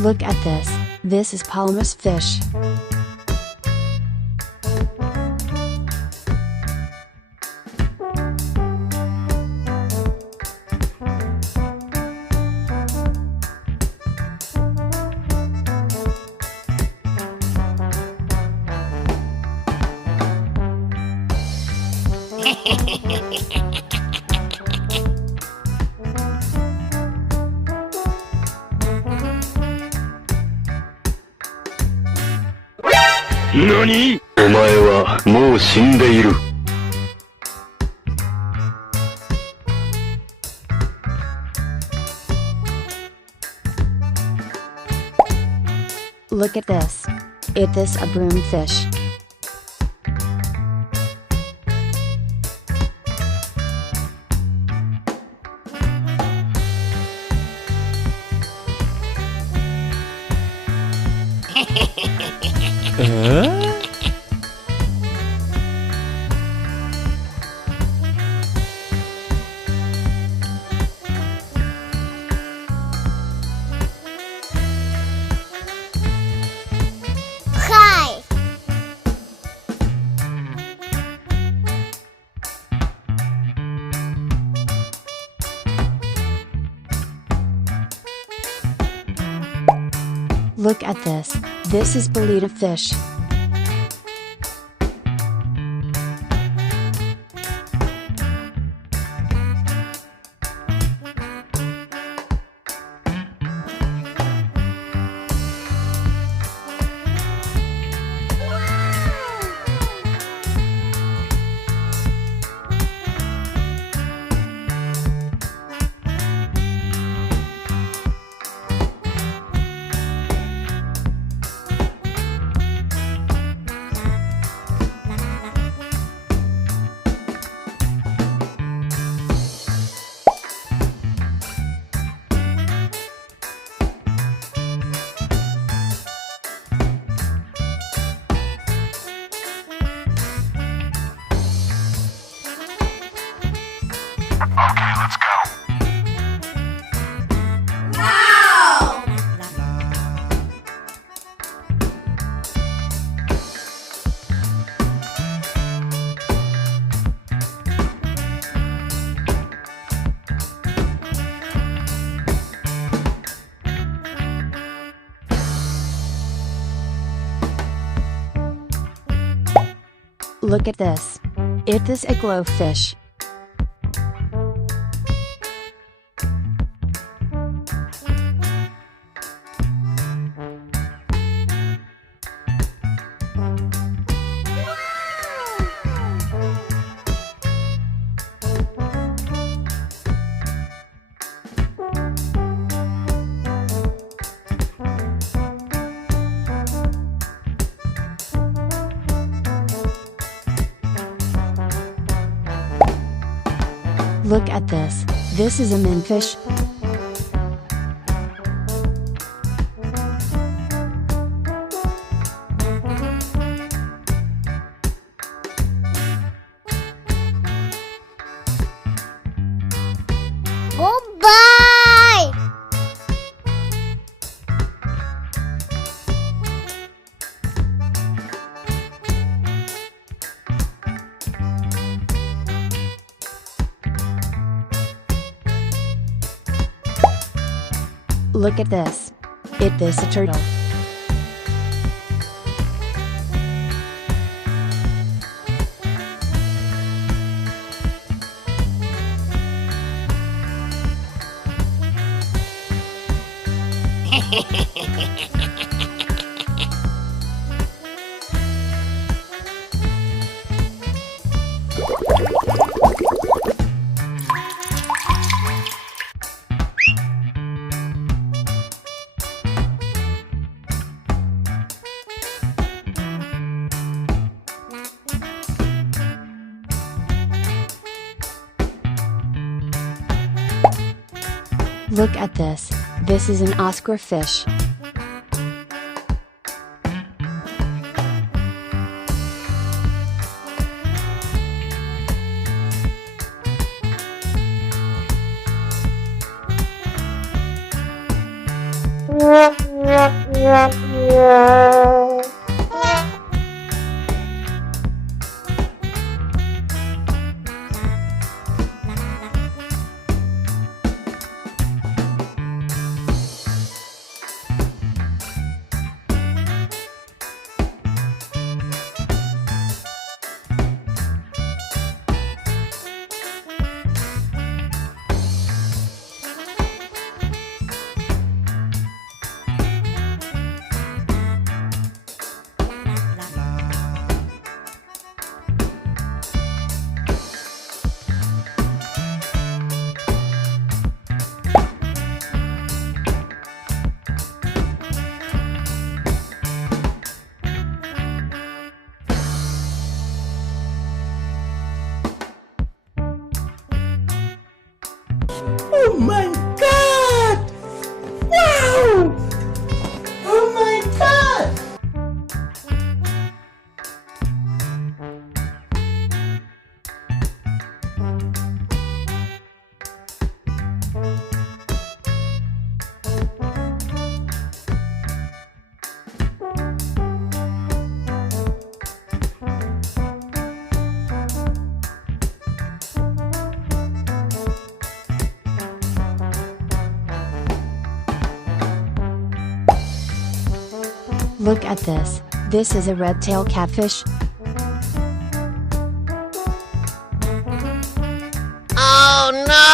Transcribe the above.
Look at this. This is Palmas fish. NANI?! お前はもう死んでいる。Look at this. Is this a broomfish? Hi. Look at this. This is Betta fish. Okay, let's go. Wow. Look at this. It is a glowfish. Look at this. This is a minfish. Goodbye. Look at this. It is a turtle. Look at this. This is an Oscar fish. Oh my god! Wow! Oh my god! Look at this. This is a red-tail catfish. Oh no!